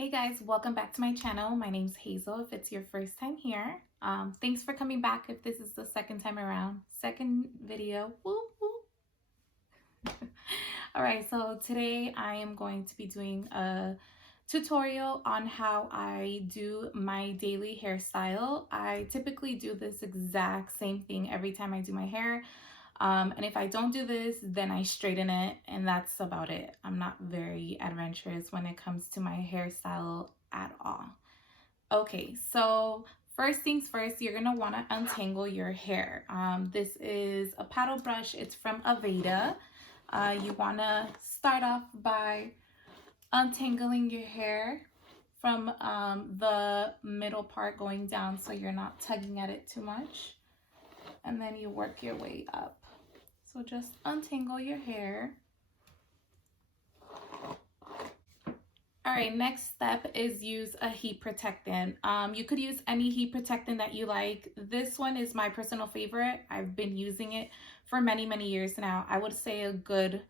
Hey guys, welcome back to my channel. My name's Hazel if it's your first time here. Thanks for coming back if this is the second time around. Second video. Woo, woo. All right, so today I am going to be doing a tutorial on how I do my daily hairstyle. I typically do this exact same thing every time I do my hair. And if I don't do this, then I straighten it, and that's about it. I'm not very adventurous when it comes to my hairstyle at all. Okay, so first things first, you're gonna wanna untangle your hair. This is a paddle brush. It's from Aveda. You wanna start off by untangling your hair from the middle part going down so you're not tugging at it too much. And then you work your way up. So just untangle your hair. All right, next step is use a heat protectant. You could use any heat protectant that you like. This one is my personal favorite. I've been using it for many, many years now. I would say a good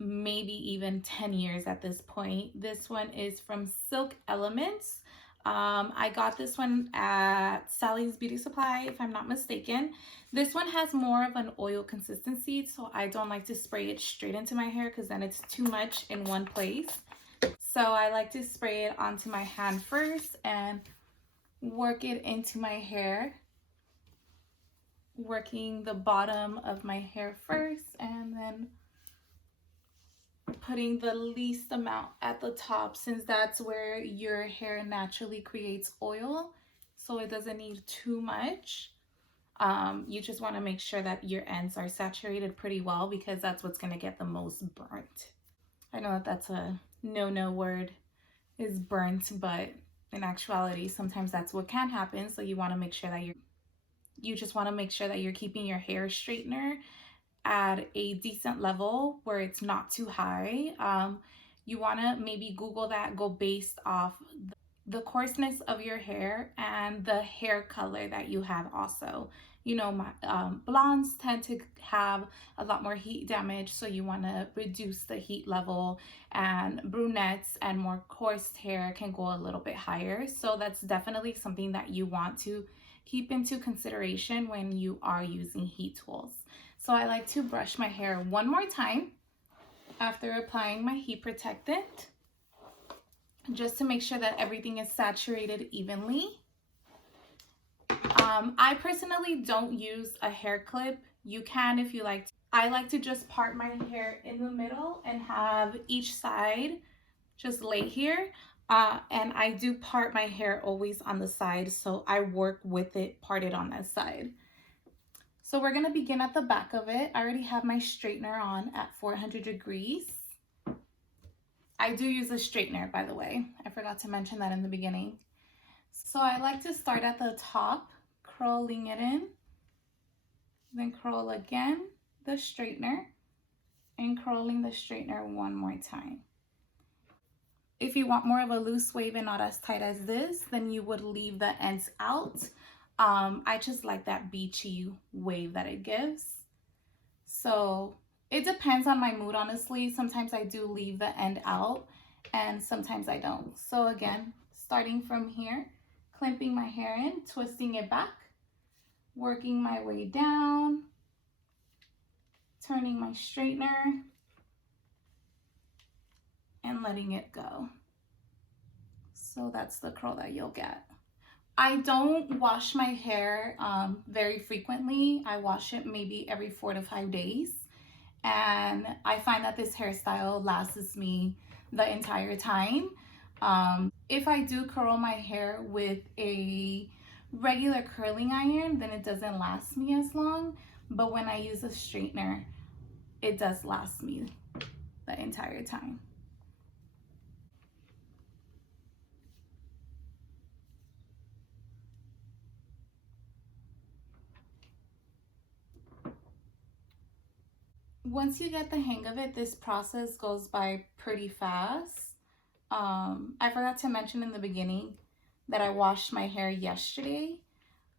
maybe even 10 years at this point. This one is from Silk Elements. I got this one at Sally's Beauty Supply, if I'm not mistaken. This one has more of an oil consistency, so I don't like to spray it straight into my hair because then it's too much in one place. So I like to spray it onto my hand first and work it into my hair. Working the bottom of my hair first and then putting the least amount at the top, since that's where your hair naturally creates oil, so it doesn't need too much. You just want to make sure that your ends are saturated pretty well because that's what's going to get the most burnt. I know that that's a no word, is burnt, but in actuality sometimes that's what can happen. So you want to make sure that you just want to make sure that you're keeping your hair straightener at a decent level where it's not too high. You want to maybe Google that, go based off the coarseness of your hair and the hair color that you have also. You know, my blondes tend to have a lot more heat damage, so you want to reduce the heat level, and brunettes and more coarse hair can go a little bit higher. So that's definitely something that you want to keep into consideration when you are using heat tools. So I like to brush my hair one more time after applying my heat protectant, just to make sure that everything is saturated evenly. I personally don't use a hair clip. You can if you like to. I like to just part my hair in the middle and have each side just lay here. And I do part my hair always on the side, so I work with it parted on that side. So we're gonna begin at the back of it. I already have my straightener on at 400 degrees. I do use a straightener, by the way. I forgot to mention that in the beginning. So I like to start at the top, curling it in, then curl again the straightener, and curling the straightener one more time. If you want more of a loose wave and not as tight as this, then you would leave the ends out. I just like that beachy wave that it gives. So it depends on my mood, honestly. Sometimes I do leave the end out and sometimes I don't. So again, starting from here, clamping my hair in, twisting it back, working my way down, turning my straightener, and letting it go. So that's the curl that you'll get. I don't wash my hair very frequently. I wash it maybe every 4 to 5 days. And I find that this hairstyle lasts me the entire time. If I do curl my hair with a regular curling iron, then it doesn't last me as long. But when I use a straightener, it does last me the entire time. Once you get the hang of it, this process goes by pretty fast. I forgot to mention in the beginning that I washed my hair yesterday.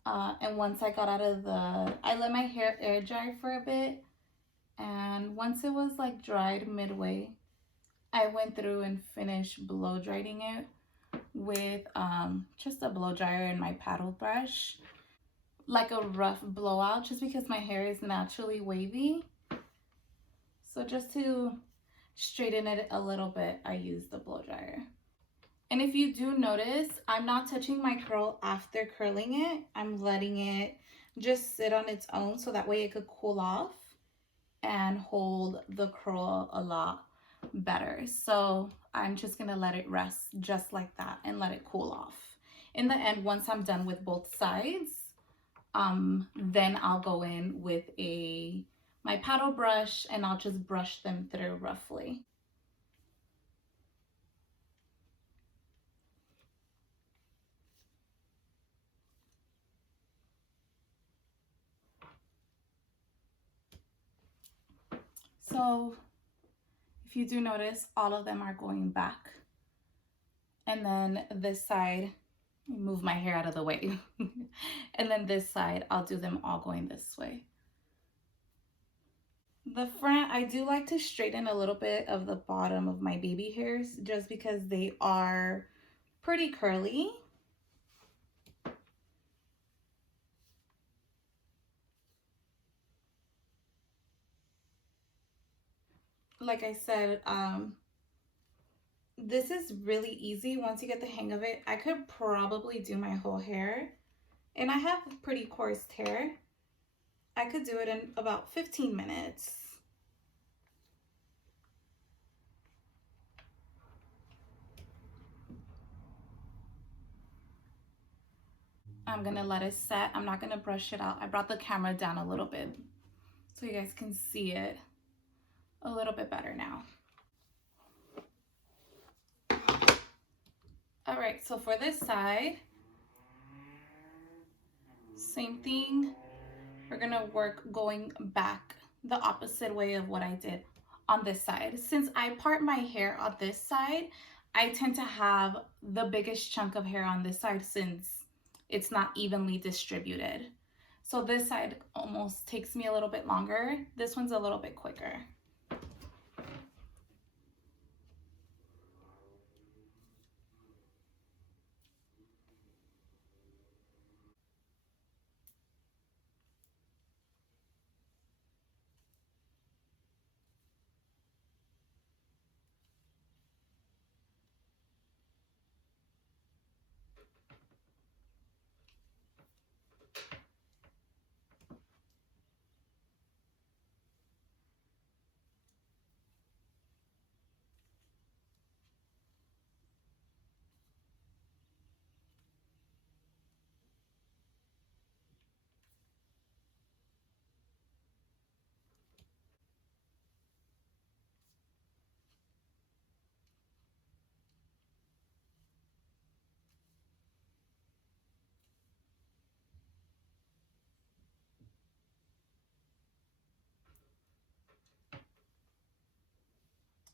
And once I got out of I let my hair air dry for a bit. And once it was like dried midway, I went through and finished blow drying it with just a blow dryer and my paddle brush, like a rough blowout, just because my hair is naturally wavy. So just to straighten it a little bit, I use the blow dryer. And if you do notice, I'm not touching my curl after curling it. I'm letting it just sit on its own so that way it could cool off and hold the curl a lot better. So I'm just gonna let it rest just like that and let it cool off. In the end, once I'm done with both sides, then I'll go in with my paddle brush and I'll just brush them through roughly. So if you do notice, all of them are going back. And then this side, move my hair out of the way. And then this side, I'll do them all going this way. The front, I do like to straighten a little bit of the bottom of my baby hairs just because they are pretty curly. Like I said, this is really easy once you get the hang of it. I could probably do my whole hair, and I have pretty coarse hair. I could do it in about 15 minutes. I'm gonna let it set. I'm not gonna brush it out. I brought the camera down a little bit so you guys can see it a little bit better now. All right, so for this side, same thing. We're gonna work going back the opposite way of what I did on this side. Since I part my hair on this side, I tend to have the biggest chunk of hair on this side since it's not evenly distributed. So this side almost takes me a little bit longer. This one's a little bit quicker.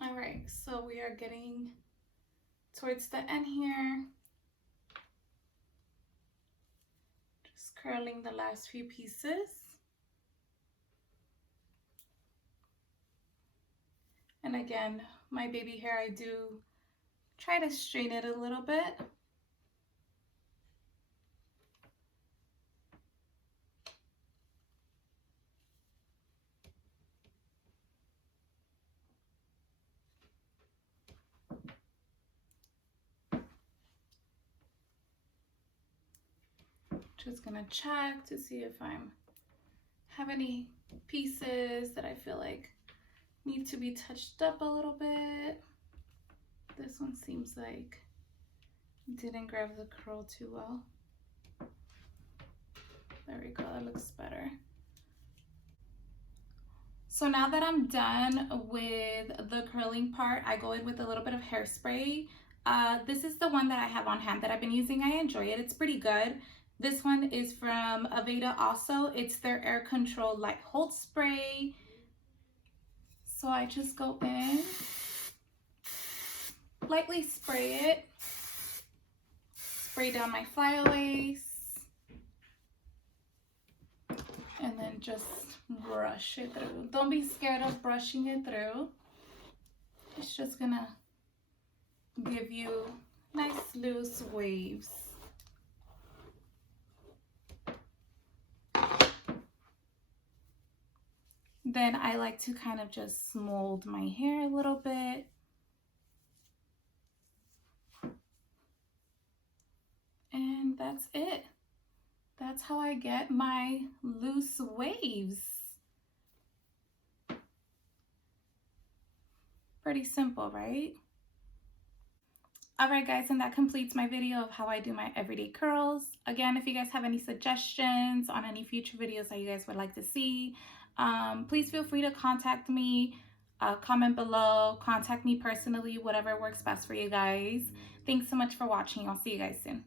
All right, so we are getting towards the end here. Just curling the last few pieces. And again, my baby hair, I do try to straighten it a little bit. Just gonna check to see if I have any pieces that I feel like need to be touched up a little bit. This one seems like didn't grab the curl too well. There we go, that looks better. So now that I'm done with the curling part, I go in with a little bit of hairspray. This is the one that I have on hand that I've been using. I enjoy it, it's pretty good. This one is from Aveda also. It's their air control light hold spray. So I just go in, lightly spray it, spray down my flyaways, and then just brush it through. Don't be scared of brushing it through. It's just gonna give you Nice loose waves. Then I like to kind of just mold my hair a little bit. And that's it. That's how I get my loose waves. Pretty simple, right? Alright guys, and that completes my video of how I do my everyday curls. Again, if you guys have any suggestions on any future videos that you guys would like to see, please feel free to contact me, comment below, contact me personally, whatever works best for you guys. Thanks so much for watching. I'll see you guys soon.